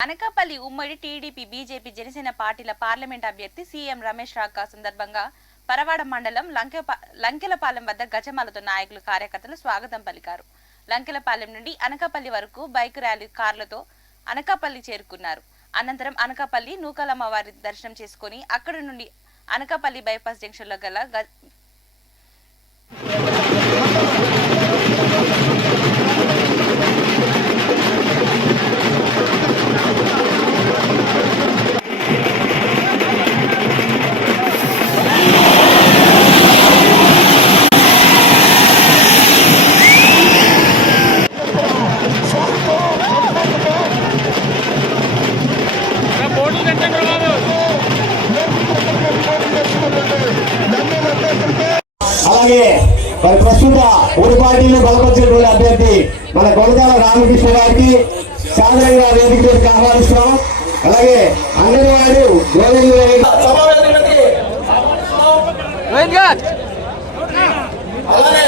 అనకాపల్లి ఉమ్మడి TDP BJP Janasena పార్టీల parliament అభ్యర్థి సీఎం రమేష్ రాక సందర్భంగా పరవాడ మండలం లంకెలపాలెం వద్ద గజమాలతో నాయకులు కార్యకర్తలు స్వాగతం పలికారు. లంకెలపాలెం నుండి అనకాపల్లి వరకు బైక్ ర్యాలీ కార్లతో అనకాపల్లి చేరుకున్నారు. అనంతరం అనకాపల్లి నూకాలమ్మ వారి దర్శనం చేసుకుని అక్కడి నుండి అనకాపల్లి బైపాస్ జంక్షన్ లో గల అలాగే మరి ప్రస్తుత ఊరి పార్టీలో బలపరిచినటువంటి అభ్యర్థి మన కొనతాల రామకృష్ణ గారికి సాధారణంగా వేదికకి ఆహ్వానిస్తాం. అలాగే అంగన్వాడీ అలాగే